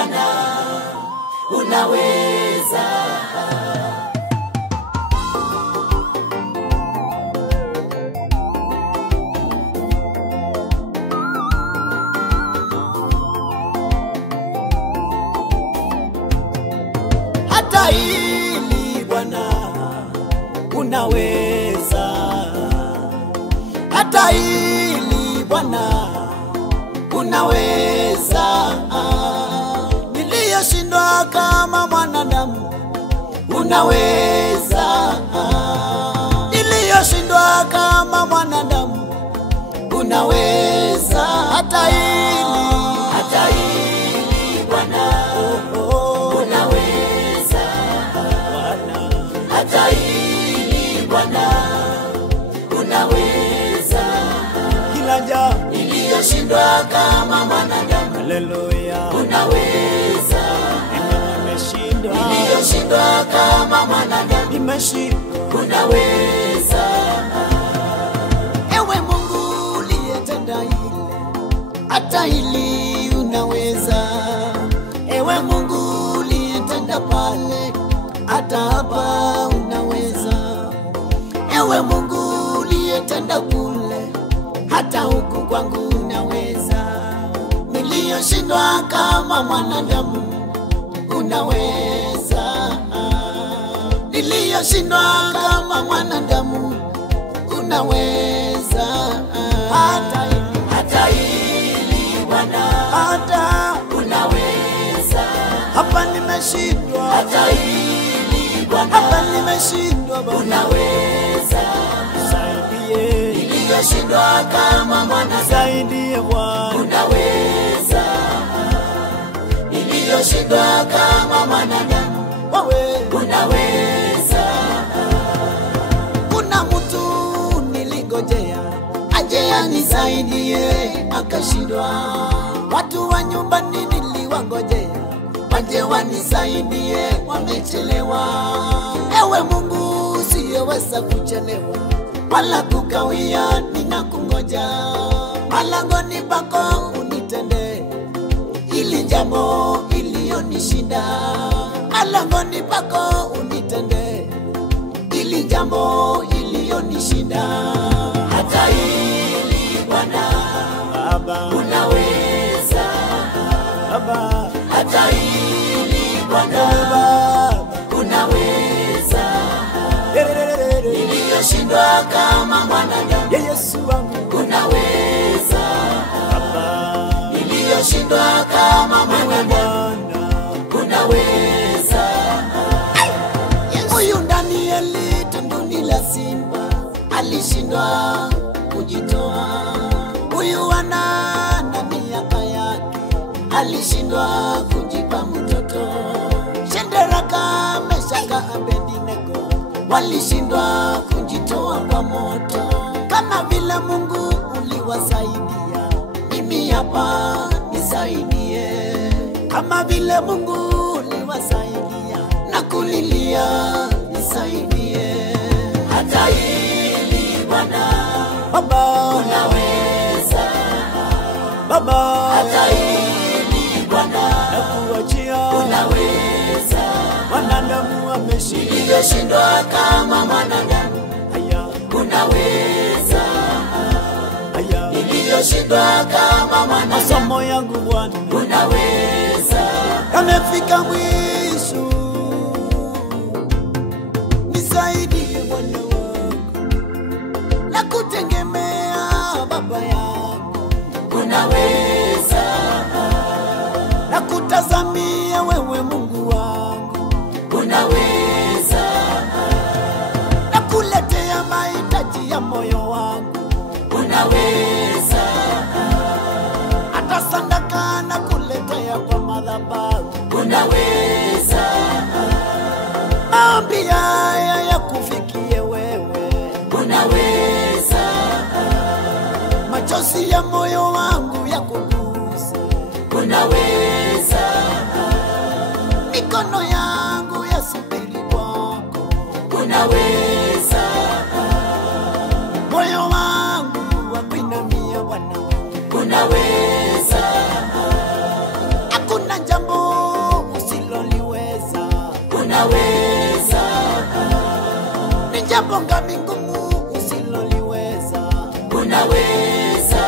Bwana, unaweza. Hata hili Bwana, unaweza. Hata hili Bwana, unaweza. Niliyoshindwa kama mwanadamu, unaweza. Niliyoshindwa kama mwanadamu, unaweza. Hata hili Bwana, unaweza. Hata hili Bwana, unaweza. Kila jambo niliyoshindwa kama mwanadamu, haleluya, unaweza. Nimeshindwa, niliyoshindwa kama mwanadamu, nimeshindwa, unaweza. Ewe Mungu uliyetenda hili, hata hili unaweza. Ewe Mungu uliyetenda pale, hata hapa unaweza. Ewe Mungu uliyetenda kule, hata huku kwangu unaweza. Niliyoshindwa kama mwanadamu, unaweza. Niliyoshindwa kama mwanadamu, unaweza. Hata hili Bwana, hata unaweza. Hapa nimeshindwa, hata hili Bwana, hapa nimeshindwa, unaweza. Nisaidie, niliyoshindwa kama mwanadamu, nisaidie Bwana, unaweza. Niliyoshindwa kama mwanadamu, wewe unaweza. Kuna mtu niligojea aje anisaidie, akashindwa. Watu wa nyumbani niliwangojea waje wanisaidie, wamechelewa. Ewe Mungu usiyeweza kuchelewa wala kukawia, ninakungoja. Malangoni pako unitende ili jambo iliyonishinda. Malangoni pako unitende ili jambo iliyonishinda. Hata hili Bwana, Baba, unaweza. Baba, hata hili Bwana, Baba, unaweza. Niliyoshindwa kama mwanadamu, Yesu wangu, unaweza. Baba, niliyoshindwa kama mwanadamu, unaweza. Huyu Danieli tunduni la simba alishindwa kujitoa. Huyu Ana na miaka yake alishindwa kujipa mtoto. Shadraka, Meshaka, Abednego walishindwa kujitoa kwa moto. Kama vile Mungu uliwasaidia, mimi hapa nisaidie. Kama vile Mungu uliwasaidia na kulilia, nisaidie. Hata hili Bwana, Baba, unaweza. Baba, hata hili Bwana, nakuachia, unaweza. Mwanadamu ameshindwa, niliyoshindwa kama mwanadamu, unaweza. Niliyoshindwa kama mwanadamu, masomo yangu Bwana, unaweza. Yamefika mwisho, nisaidie Bwana wangu, nakutegemea Baba yangu, unaweza. Nakutazamia wewe Mungu wangu, unaweza. Nakuletea mahitaji ya moyo wangu, unaweza. Hata sadaka nakuletea kwa madhabahu, unaweza. Maombi haya yakufikie wewe, unaweza. Machozi ya moyo wangu yakuguse, unaweza. Mikono yangu yasubiri kwako, unaweza. Moyo wangu wakuinamia Bwana, unaweza. Hakuna jambo unaweza. Ni jambo gani ngumu usiloliweza? Unaweza.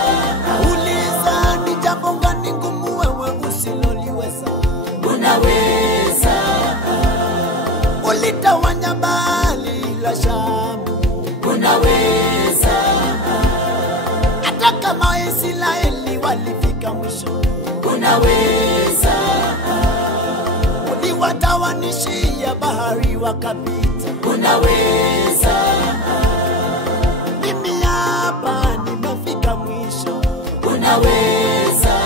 Uliza, ni jambo gani ngumu wewe usiloliweza? Unaweza. Ulitawanya bahari la Shamu. Unaweza. Hata kama Israeli walifika mwisho. Unaweza. Uliwatawanishia bahari wakapita. Unaweza. Mimi hapa nimefika mwisho. Unaweza.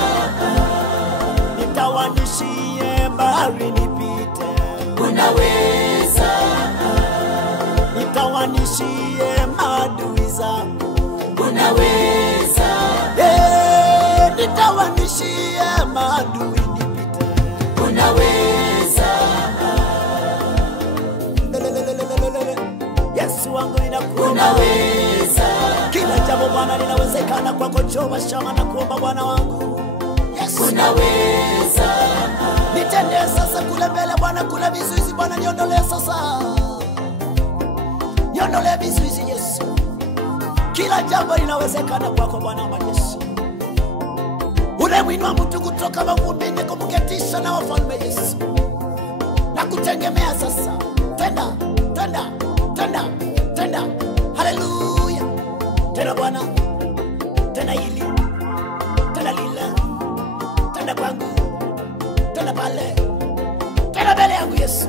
Nitawanishie bahari nipite. Unaweza. Nitawanishie maadui zangu. Unaweza. Nitawanishie maadui nipite. Unaweza. Yesu wangu ninakuomba. Unaweza. Kila jambo Bwana linawezekana kwako. Jehova Shama nakuomba Bwana wangu. Yesu. Unaweza. Nitendee sasa kule mbele Bwana, kule vizuizi Bwana niondolee sasa. Niondolee vizuizi Yesu. Kila jambo linawezekana kwako Bwana wa majeshi. Unamwinua mtu kutoka mavumbini kumketisha na wafalme Yesu. Na kutegemea sasa. Tenda, tenda, tenda, tenda. Haleluya. Tenda Bwana. Tenda hili. Tenda lile. Tenda kwangu. Tenda pale. Tenda mbele yangu Yesu.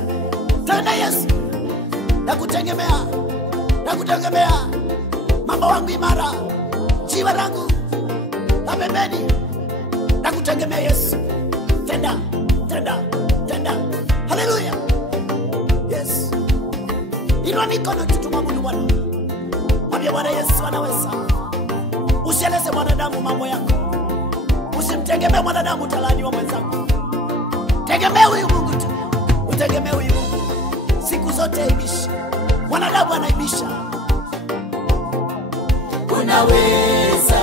Tenda Yesu. Na kutegemea. Na kutegemea. Mambo wangu imara. Jiwa langu. Na pembeni. Na kutegemea Yesu. Tenda. Tenda. Tenda. Haleluya. Yes. Inua mikono tutumwabudu Bwana. Mwambie Bwana Yesu anaweza. Usieleze mwanadamu mambo yako. Usimtegemee mwanadamu, utalaaniwa mwenzako. Tegemea huyu Mungu tu. Utegemea huyu Mungu. Siku zote aibisha. Mwanadamu anaibisha. Unaweza.